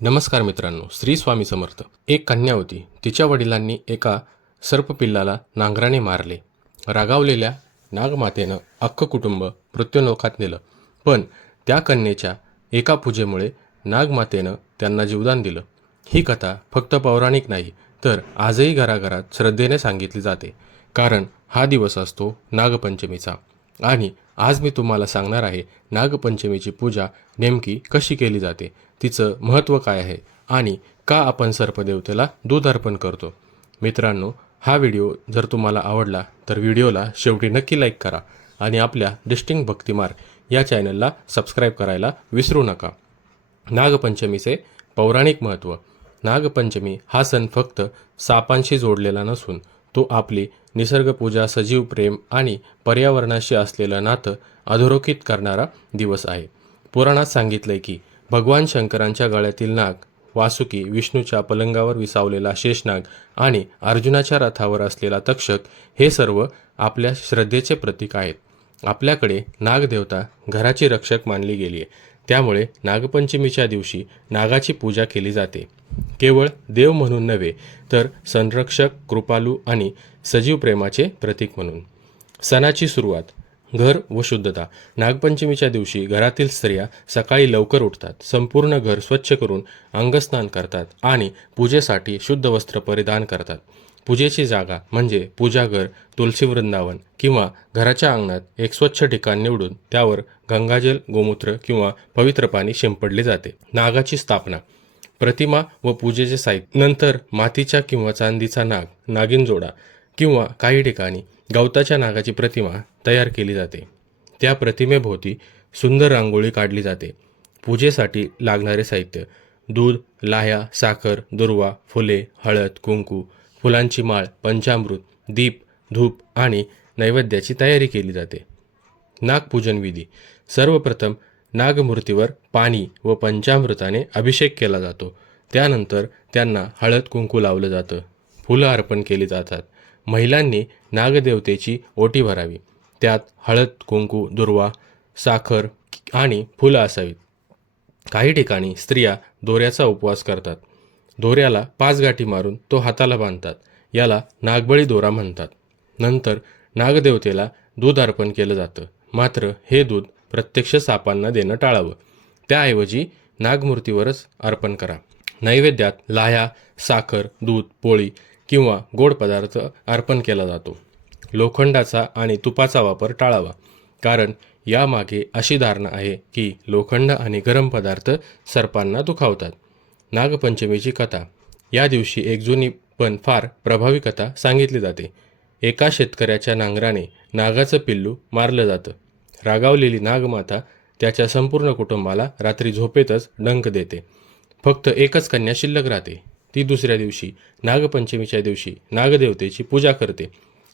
नमस्कार मित्रांनो श्री स्वामी समर्थ. एक कन्या होती. तिच्या वडिलांनी एका सर्पपिल्लाला नांगराने मारले. रागावलेल्या नागमातेनं अख्खं कुटुंब मृत्यूलोकात नेलं. पण त्या कन्येच्या एका पूजेमुळे नागमातेनं त्यांना जीवदान दिलं. ही कथा फक्त पौराणिक नाही तर आजही घराघरात श्रद्धेने सांगितली जाते. कारण हा दिवस असतो नागपंचमीचा. आणि आज मी तुम्हाला सांगणार आहे नागपंचमीची पूजा नेमकी कशी केली जाते तिचं महत्त्व काय आहे आणि का आपण सर्पदेवतेला दूध अर्पण करतो. मित्रांनो हा व्हिडिओ जर तुम्हाला आवडला तर व्हिडिओला शेवटी नक्की लाईक करा आणि आपल्या डिस्टिंग भक्तिमार्ग या चॅनलला सबस्क्राईब करायला विसरू नका. नागपंचमीचे पौराणिक महत्त्व. नागपंचमी हा सण फक्त सापांशी जोडलेला नसून तो आपली निसर्गपूजा सजीव प्रेम आणि पर्यावरणाशी असलेलं नातं अधोरेखित करणारा दिवस आहे. पुराणात सांगितलंय की भगवान शंकरांच्या गळ्यातील नाग वासुकी विष्णूच्या पलंगावर विसावलेला शेषनाग आणि अर्जुनाच्या रथावर असलेला तक्षक हे सर्व आपल्या श्रद्धेचे प्रतीक आहेत. आपल्याकडे नागदेवता घराची रक्षक मानली गेली आहे त्यामुळे नागपंचमीच्या दिवशी नागाची पूजा केली जाते. केवळ देव म्हणून नव्हे तर संरक्षक कृपालू आणि सजीव प्रेमाचे प्रतीक म्हणून. सणाची सुरुवात घर व शुद्धता. नागपंचमीच्या दिवशी घरातील स्त्रिया सकाळी लवकर उठतात. संपूर्ण घर स्वच्छ करून अंगस्नान करतात आणि पूजेसाठी शुद्ध वस्त्र परिधान करतात. पूजेची जागा म्हणजे पूजाघर तुलसी वृंदावन किंवा घराच्या अंगणात एक स्वच्छ ठिकाण निवडून त्यावर गंगाजल गोमूत्र किंवा पवित्र पाणी शिंपडले जाते. नागाची स्थापना. प्रतिमा व पूजेचे साहित्य. नंतर मातीच्या किंवा चांदीचा नाग नागिन जोडा. किंवा काही ठिकाणी गवताच्या नागाची प्रतिमा तयार केली जाते. त्या प्रतिमेभोवती सुंदर रांगोळी काढली जाते. पूजेसाठी लागणारे साहित्य दूध लाह्या साखर दुर्वा फुले हळद कुंकू फुलांची माळ पंचामृत दीप धूप आणि नैवेद्याची तयारी केली जाते. नागपूजन विधी. सर्वप्रथम नागमूर्तीवर पाणी व पंचामृताने अभिषेक केला जातो. त्यानंतर त्यांना हळद कुंकू लावलं जातं. फुलं अर्पण केली जातात. महिलांनी नागदेवतेची ओटी भरावी. त्यात हळद कुंकू दुर्वा साखर आणि फुलं असावीत. काही ठिकाणी स्त्रिया दोऱ्याचा उपवास करतात. दोऱ्याला पाच गाठी मारून तो हाताला बांधतात. याला नागबळी दोरा म्हणतात. नंतर नागदेवतेला दूध अर्पण केलं जातं. मात्र हे दूध प्रत्यक्ष सापांना देणं टाळावं. त्याऐवजी नागमूर्तीवरच अर्पण करा. नैवेद्यात लाह्या साखर दूध पोळी किंवा गोड पदार्थ अर्पण केला जातो. लोखंडाचा आणि तुपाचा वापर टाळावा. कारण यामागे अशी धारणा आहे की लोखंड आणि गरम पदार्थ सर्पांना दुखावतात. नागपंचमीची कथा. या दिवशी एक जुनी पण फार प्रभावी कथा सांगितली जाते. एका शेतकऱ्याच्या नांगराने नागाचं पिल्लू मारलं जातं. रागावलेली नागमाता त्याच्या संपूर्ण कुटुंबाला रात्री झोपेतच डंक देते. फक्त एकच कन्या शिल्लक राहते. ती दुसऱ्या दिवशी नागपंचमीच्या दिवशी नागदेवतेची पूजा करते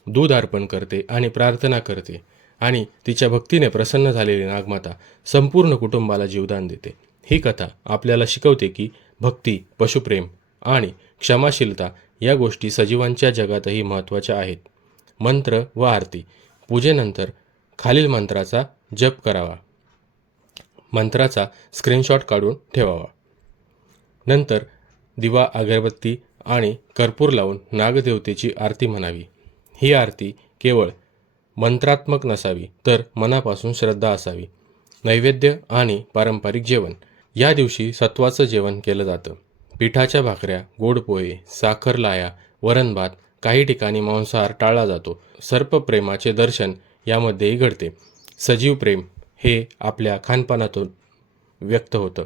दूध अर्पण करते आणि प्रार्थना करते आणि तिच्या भक्तीने प्रसन्न झालेली नागमाता संपूर्ण कुटुंबाला जीवदान देते. ही कथा आपल्याला शिकवते की भक्ती पशुप्रेम आणि क्षमाशीलता या गोष्टी सजीवांच्या जगातही महत्त्वाच्या आहेत. मंत्र व आरती. पूजेनंतर खालील मंत्राचा जप करावा. मंत्राचा स्क्रीनशॉट काढून ठेवावा. नंतर दिवा अगरबत्ती आणि कर्पूर लावून नागदेवतेची आरती म्हणावी. ही आरती केवळ मंत्रात्मक नसावी तर मनापासून श्रद्धा असावी. नैवेद्य आणि पारंपरिक जेवण. या दिवशी सत्वाचं जेवण केलं जातं. पिठाच्या भाकऱ्या गोड पोहे साखर लाया वरण भात काही ठिकाणी मांसाहार टाळला जातो. सर्पप्रेमाचे दर्शन यामध्येही घडते. सजीव प्रेम हे आपल्या खानपानातून व्यक्त होतं.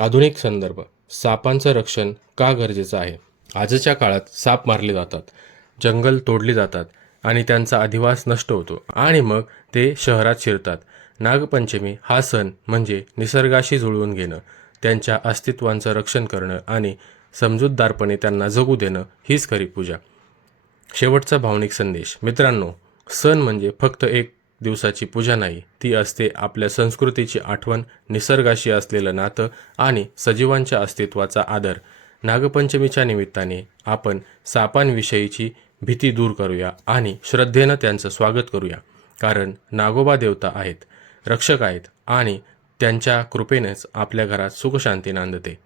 आधुनिक संदर्भ. सापांचं रक्षण का गरजेचं आहे? आजच्या काळात साप मारले जातात जंगल तोडली जातात आणि त्यांचा अधिवास नष्ट होतो आणि मग ते शहरात शिरतात. नागपंचमी हा सण म्हणजे निसर्गाशी जुळवून घेणं त्यांच्या अस्तित्वांचं रक्षण करणं आणि समजूतदारपणे त्यांना जगू देणं हीच खरी पूजा. शेवटचा भावनिक संदेश. मित्रांनो सण म्हणजे फक्त एक दिवसाची पूजा नाही ती असते आपल्या संस्कृतीची आठवण निसर्गाशी असलेलं नातं आणि सजीवांच्या अस्तित्वाचा आदर. नागपंचमीच्या निमित्ताने आपण सापांविषयीची भीती दूर करूया आणि श्रद्धेनं त्यांचं स्वागत करूया. कारण नागोबा देवता आहेत रक्षक आहेत आणि त्यांच्या कृपेनेच आपल्या घरात सुखशांती नांदते.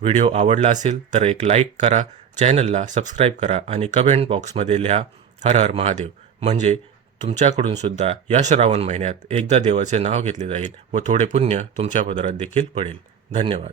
व्हिडिओ आवडला असेल तर एक लाईक करा चॅनलला सबस्क्राईब करा आणि कमेंट बॉक्समध्ये लिहा हर हर महादेव. म्हणजे तुमच्याकडून सुद्धा या श्रावण महिन्यात एकदा देवाचे नाव घेतले जाईल व थोडे पुण्य तुमच्या पदरात देखील पडेल. धन्यवाद.